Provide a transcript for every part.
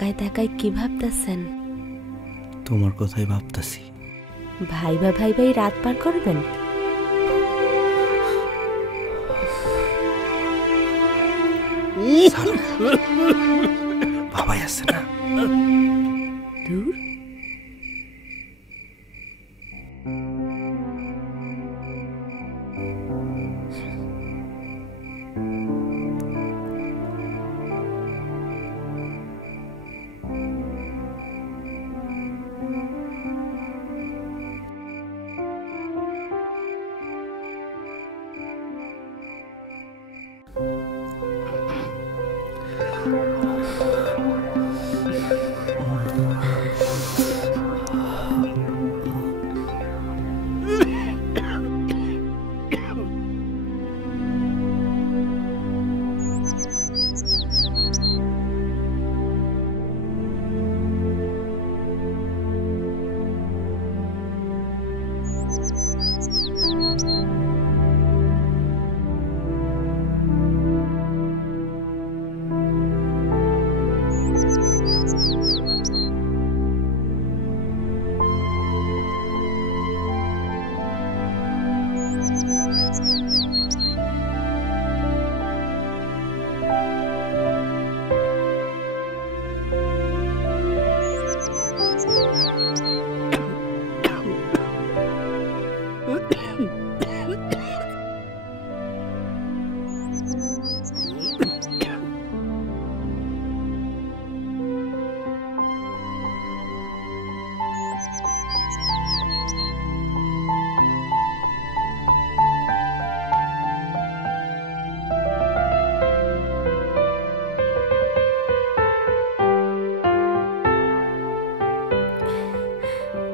তাকায় তাকায় কি ভাবতেছেন? তোমার কথাই ভাবতেছি। ভাইবা ভাইবাই রাত পার করবেন? বাবাই আছে না? দূর।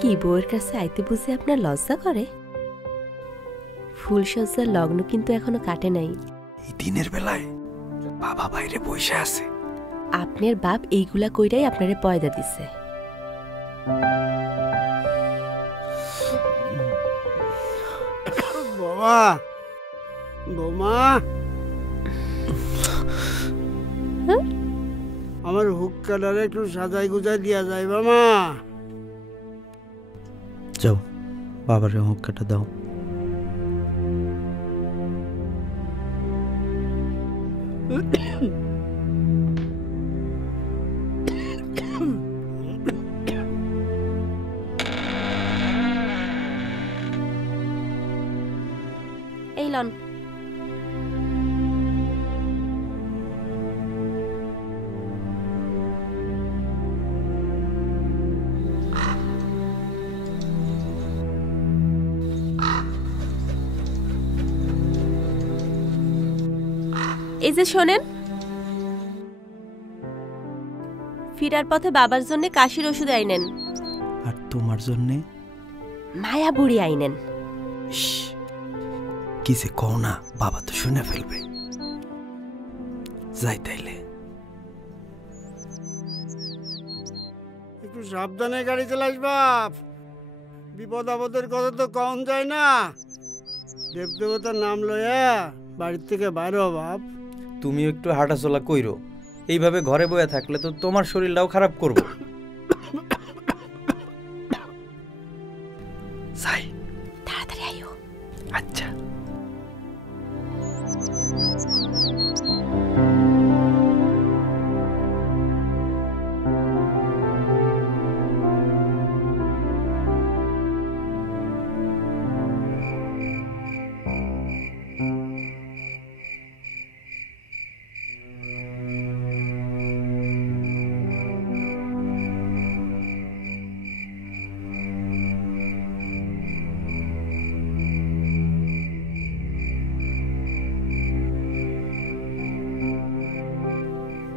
কি বউয়ের কাছে আইতে বুঝে আপনার লজ্জা করে? ফুলসজ্জার লগ্ন কিন্তু এখনো কাটে নাই। এই দিনের বেলায় বাবা বাইরে বসে আছে। আপনার বাপ এইগুলা কইরাই আপনারে পয়দা দিছে। বাবা, বৌমা, আমার হুক্কাটারে একটু সাজাই গুজাই দিয়া যায় বাবা। যাও বাবার হুক্কাটা দাও। এই লন। এই যে শোনেন, ফিরার পথে বাবার জন্য কাশির ওষুধ আইনেন, আর তোমার জন্যে মায়া বুড়ি আইনেন। কি যে কও না, বাবা তো শুনে ফেলবে। যাই তাইলে। একটু সাবধানে গাড়ি চালাইস বাপ, বিপদ আপদের কথা তো কম যায় না। দেবদেবতার নাম লইয়া বাড়ির থেকে বাইর হ বাপ। তুমি একটু হাঁটাচলা কইরো, এইভাবে ঘরে বয়ে থাকলে তো তোমার শরীরটাও খারাপ করবো। যাই, তাড়াতাড়ি আইও। আচ্ছা।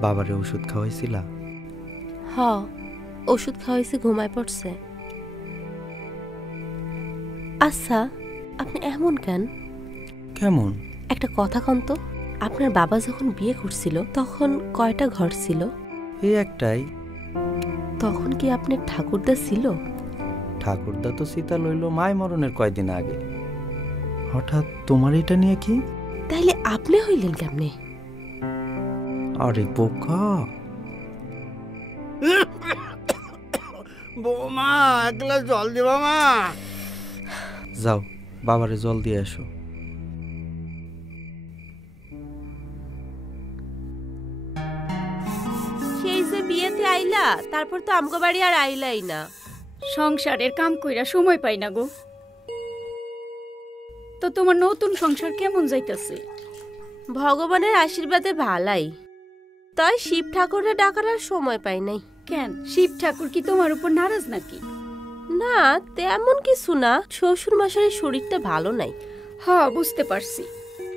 বাবারে ওষুধ খাওয়াইছিলা? হ, ওষুধ খাওয়াইছে, ঘুমায় পড়ছে। আচ্ছা, আপনি এমন কেন? কেমন? একটা কথা কন তো, আপনার বাবা যখন বিয়ে করছিল তখন কয়টা ঘর ছিল? এই একটাই। তখন কি আপনার ঠাকুরদা ছিল? ঠাকুরদা তো সীতা লইল মায় মরণের কয়দিন আগে। হঠাৎ তোমার এটা নিয়ে কি? তাইলে আপনি হইলেন কেমনে? আরে বোকা, বৌমা এক গ্লাস জল দিবা মা? যাও বাবারে জল দিয়ে আসো। সেই যে বিয়েতে আইলা, তারপর তো আমগো বাড়ি আর আইলাই না। সংসারের কাম কইরা সময় পাই না গো। তো তোমার নতুন সংসার কেমন যাইতাছে? ভগবানের আশীর্বাদে ভালাই, তাই শিব ঠাকুরের ডাকার আর সময় পাই নাই। কেন, শিব ঠাকুর কি তোমার উপর নারাজ নাকি? না তেমন কিছু না, শ্বশুর মশাইয়ের শরীরটা ভালো নাই। হ্যাঁ বুঝতে পারছি।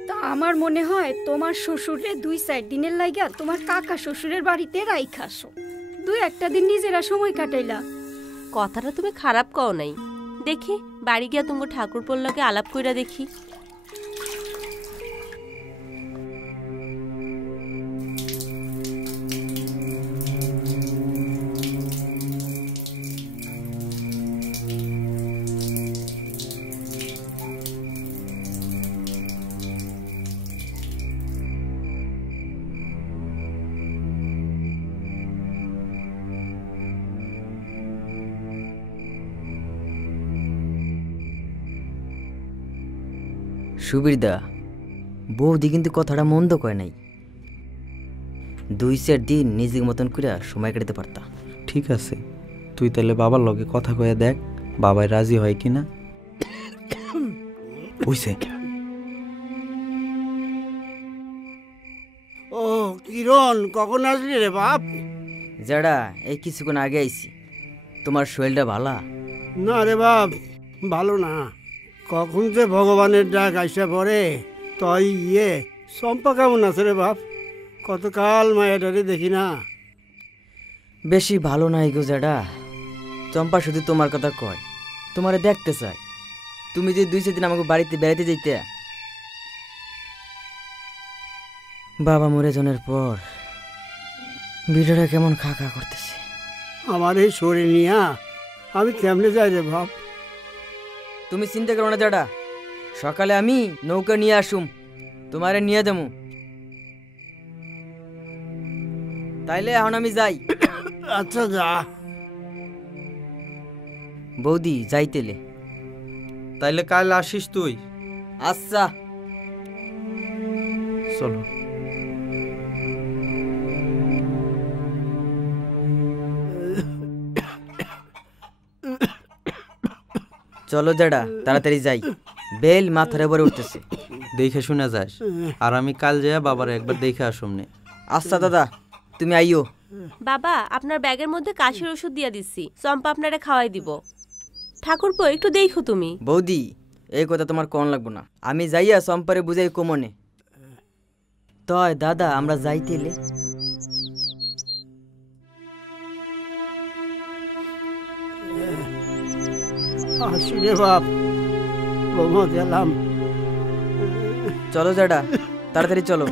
তা আমার মনে হয় তোমার শ্বশুরে 2-4 দিনের লাইগা তোমার কাকা শ্বশুরের বাড়িতে রাইখা আসো। 2-1 দিন নিজেরা সময় কাটাইলা। কথাটা তুমি খারাপ কও নাই। দেখি বাড়ি গিয়া তুমি ঠাকুর পল্লকে আলাপ কইরা দেখি। সুবিরদা, বৌদি কিন্তু কথাটা মন্দ কয় নাই। 2-4 দিন নিজের মতন করে সময় কাটাতে পারতা। ঠিক আছে, তুই তাহলে বাবার লগে কথা কয়ে দেখ বাবাই রাজি হয় কিনা। বুঝছে? ও কিরণ, কখন আসলি রে বাপ? যারা এই কিছুক্ষণ আগে আইছি। তোমার শরীরটা ভালা? না রে বাপ, ভালো না। কখন যে ভগবানের ডাক আইসা পড়ে। তই চম্পা কেমন আছে রে বাপ? কতকাল মায়াটারে দেখি না। বেশি ভালো নাই গো জাডা। চম্পা শুধু তোমার কথা কয়, তোমারে দেখতে চায়। তুমি যে 2-4 দিন আমাকে বাড়িতে বেড়াইতে যাইতে। বাবা মরে জনের পর বিড়াটা কেমন খা খা করতেছে। আমার এই শরীর নিয়া আমি কেমনে যাই রে বাপ? তুমি চিন্তা করো না জাডা, সকালে আমি নৌকা নিয়ে আসুম, তোমারে নিয়ে যাবো। তাইলে এখন আমি যাই। আচ্ছা যা। বৌদি যাইতেলে। তাইলে কাল আসিস তুই। আচ্ছা চলো। চলো জাডা, তাড়াতাড়ি যাই। বেল মাথার উপরে উঠতেছে। দেখে শুনে যাস, আর আমি কাল যাইয়া বাবার একবার দেখে আসুম নে। আচ্ছা দাদা, তুমি আইও। বাবা আপনার ব্যাগের মধ্যে কাশির ওষুধ দিয়া দিছি, চম্পা আপনারে খাওয়াই দিব। ঠাকুরপো একটু দেখো তুমি। বৌদি, এই কথা তোমার কোন লাগবো না, আমি যাইয়া সম্পারে বুঝাই কোমনে। তয় দাদা আমরা যাইতেলে। আসি রে বাপ, বৌমা গেলাম। চলো জাডা, তাড়াতাড়ি চলো।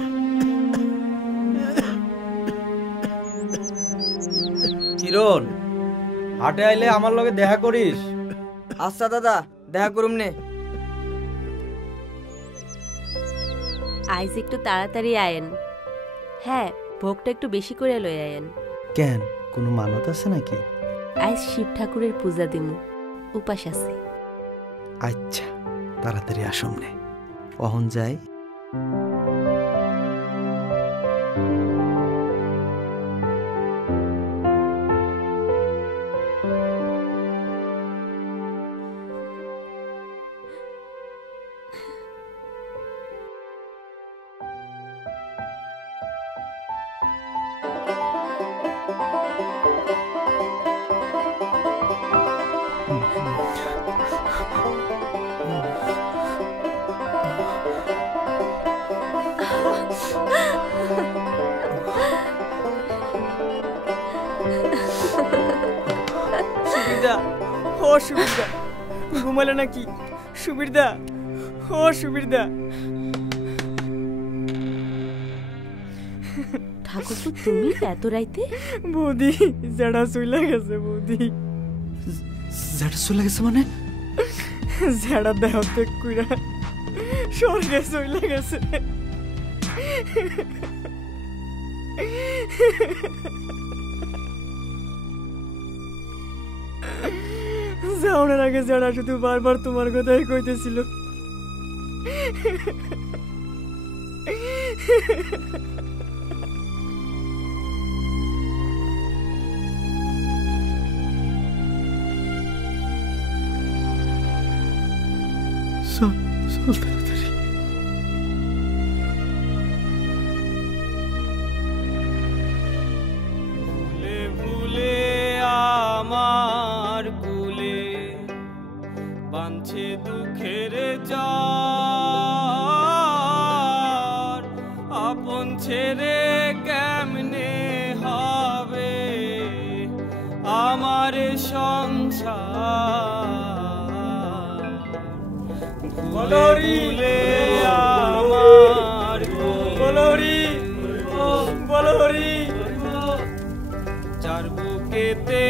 কিরণ, হাটে আইলে আমার লগে দেখা করিস। আচ্ছা দাদা, দেখা করুম নে। আইজ একটু তাড়াতাড়ি আয়েন। হ্যাঁ, ভোগটা একটু বেশি করে লই আয়েন। কেন, কোনো মানত আছে নাকি? আইজ শিব ঠাকুরের পূজা দিমু, উপাস আছে। আচ্ছা, তাড়াতাড়ি আসুম নে। অহন যাই। সুবিরদা, ও সুবিরদা, ঘুমালে নাকি? সুবিরদা, ও সুবিরদা। ঠাকুরপো তুমি এত রাইতে? বৌদি জাডা চলে গেছে। বৌদি যেটা চলে গেছে মানে? জাডা দেহ ত্যাগ কইরা স্বর্গে চলে গেছে। যাওয়ার আগে যারা শুধু বারবার তোমার কথাই কইতেছিল। চল চল তাড়াতাড়ি। ভুলে ভুলে আমার কুলে বাঁধছে দুঃখের জ্বর, আপন ছেড়ে কেমনে হবে আমার সংসার। ভুলে ভুলে আমার বলরি বলরি চার বুকেতে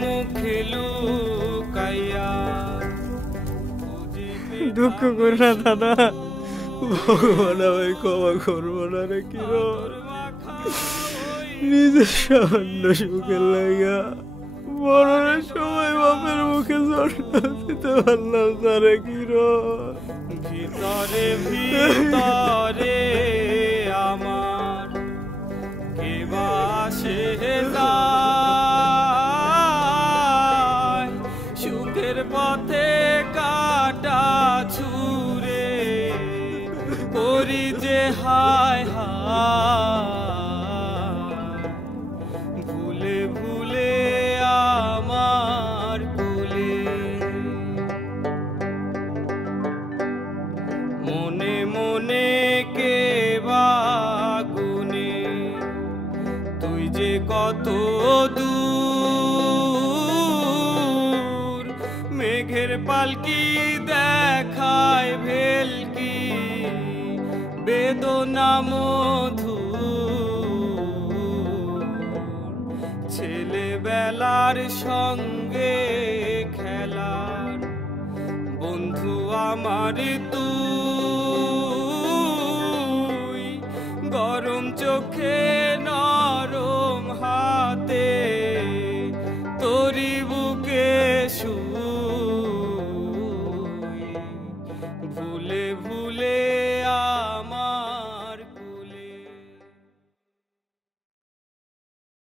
মুখ লুকাইয়া দুঃখ করো না দাদা, ভগবান আমায় ক্ষমা করবো না রে কিরণ। নিজের সামান্য সুখের লাগা মরণের সময় বাপের মুখে জড়টা দিতে পারলাম না রে কিরণ। ভিতরে ভিতরে আমার কে বাসে যায়, সুখের পথে কাটা ছুরে করি যে হায় হায়। ভুলে ভুলে আমার কুলে মনে মনে কে বাগুনে তুই যে কত দূর, মেঘের পালকি দেখায় ভেলকি বেদনা মধু। ছেলেবেলার সঙ্গে খেলার বন্ধু আমার তুই, গরম চোখে